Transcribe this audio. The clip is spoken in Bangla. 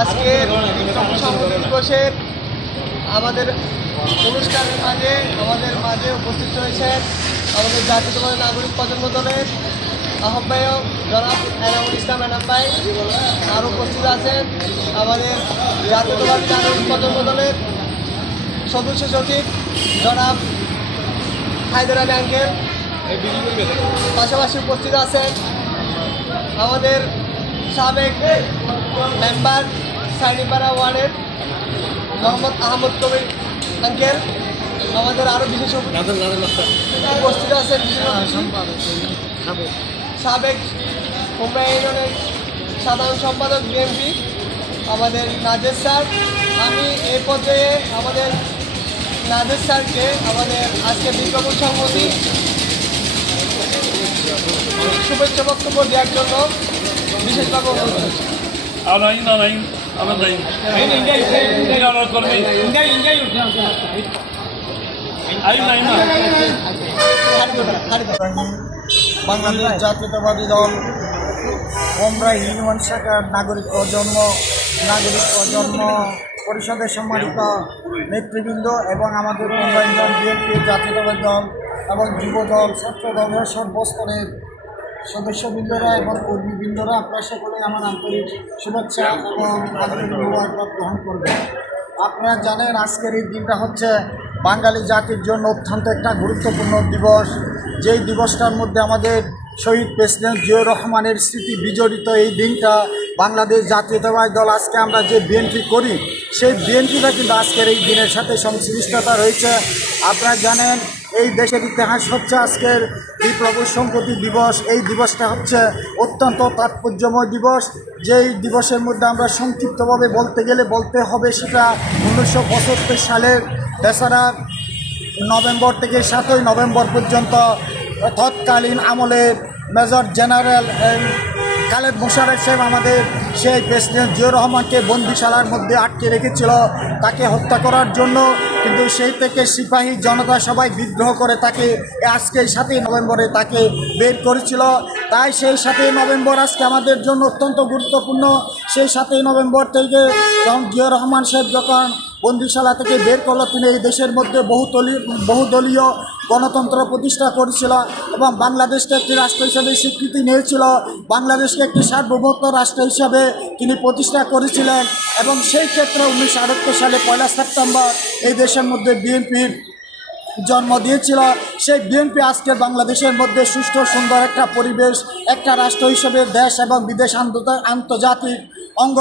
আজকে সংহতি দিবসের আমাদের অনুষ্ঠানের মাঝে উপস্থিত রয়েছেন আমাদের জাতীয়তাবাদী নাগরিক প্রজন্ম দলের আহ্বায়ক জনাব এনামুল ইসলাম এনাম ভাই। আরও উপস্থিত আছেন আমাদের জাতীয়তাবাদী নাগরিক প্রজন্ম দলের সদস্য সচিব জনাব হায়দার আলী আঙ্কেল। পাশাপাশি উপস্থিত আছেন আমাদের সাবেক মেম্বার সাইনিপাড়া ওয়ার্ডের মোহাম্মদ আহমদ কবির আঙ্কেল। আমাদের আরও বিশেষ উপস্থিত আছেন সাবেক কুমড়া ইউনিয়নের সাধারণ সম্পাদক বিএনপি আমাদের নাজের স্যার। আমি এই পর্যায়ে আমাদের নাজের স্যারকে আমাদের আজকে বিজ্ঞাপন সংহতি শুভেচ্ছা বক্তব্য দেওয়ার জন্য বিশেষভাবে অনুরোধ করছি। বাংলাদেশ জাতীয়তাবাদী দল কুমড়া ইউনিয়ন শাখার নাগরিক প্রজন্ম পরিষদের সম্মানিত নেতৃবৃন্দ এবং আমাদের কুমড়া ইউনিয়ন বিএনপি জাতীয়তাবাদী দল এবং যুব দল ছাত্র দলের সর্বস্তরের সদস্যবৃন্দরা এবং কর্মীবৃন্দরা আপনার সকলে আমার আন্তরিক শুভেচ্ছা এবং আন্তরিক মোবারকবাদ গ্রহণ করবেন। আপনারা জানেন আজকের এই দিনটা হচ্ছে বাঙালি জাতির জন্য অত্যন্ত একটা গুরুত্বপূর্ণ দিবস। যেই দিবসটার মধ্যে আমাদের শহীদ প্রেসিডেন্ট জিয়াউর রহমানের স্মৃতি বিজড়িত এই দিনটা। বাংলাদেশ জাতীয়তাবাদী দল আজকে আমরা যে বিএনপি করি সেই বিএনপিটা কিন্তু আজকের এই দিনের সাথে সংশ্লিষ্টতা রয়েছে। আপনারা জানেন এই দেশের ইতিহাস হচ্ছে আজকের বিপ্লব সংহতি দিবস। এই দিবসটা হচ্ছে অত্যন্ত তাৎপর্যময় দিবস। যেই দিবসের মধ্যে আমরা সংক্ষিপ্তভাবে বলতে গেলে বলতে হবে সেটা 1975 সালের 3রা নভেম্বর থেকে 7ই নভেম্বর পর্যন্ত তৎকালীন আমলের মেজর জেনারেল খালেদ মোশাররফ সাহেব আমাদের সেই প্রেসিডেন্ট জিয়াউর রহমানকে বন্দিশালার মধ্যে আটকে রেখেছিল তাকে হত্যা করার জন্য। কিন্তু সেই থেকে সিপাহী জনতা সবাই বিদ্রোহ করে তাকে আজকে 7ই নভেম্বরে তাকে বের করেছিল। তাই সেই 7ই নভেম্বর আজকে আমাদের জন্য অত্যন্ত গুরুত্বপূর্ণ। সেই 7ই নভেম্বর থেকে জিয়াউর রহমান সাহেব যখন বন্দিশালা থেকে বের করলো তিনি এই দেশের মধ্যে বহুদলীয় গণতন্ত্র প্রতিষ্ঠা করেছিল এবং বাংলাদেশকে একটি রাষ্ট্র হিসেবে স্বীকৃতি নিয়েছিল। বাংলাদেশকে একটি সার্বভৌম রাষ্ট্র হিসাবে তিনি প্রতিষ্ঠা করেছিলেন এবং সেই ক্ষেত্রে 1978 সালে 1 সেপ্টেম্বর এই দেশের মধ্যে বিএনপির জন্ম দিয়েছিল। সেই বিএনপি আজকে বাংলাদেশের মধ্যে সুষ্ঠু সুন্দর একটা পরিবেশ একটা রাষ্ট্র হিসেবে দেশ এবং বিদেশ আন্তর্জাতিক অঙ্গ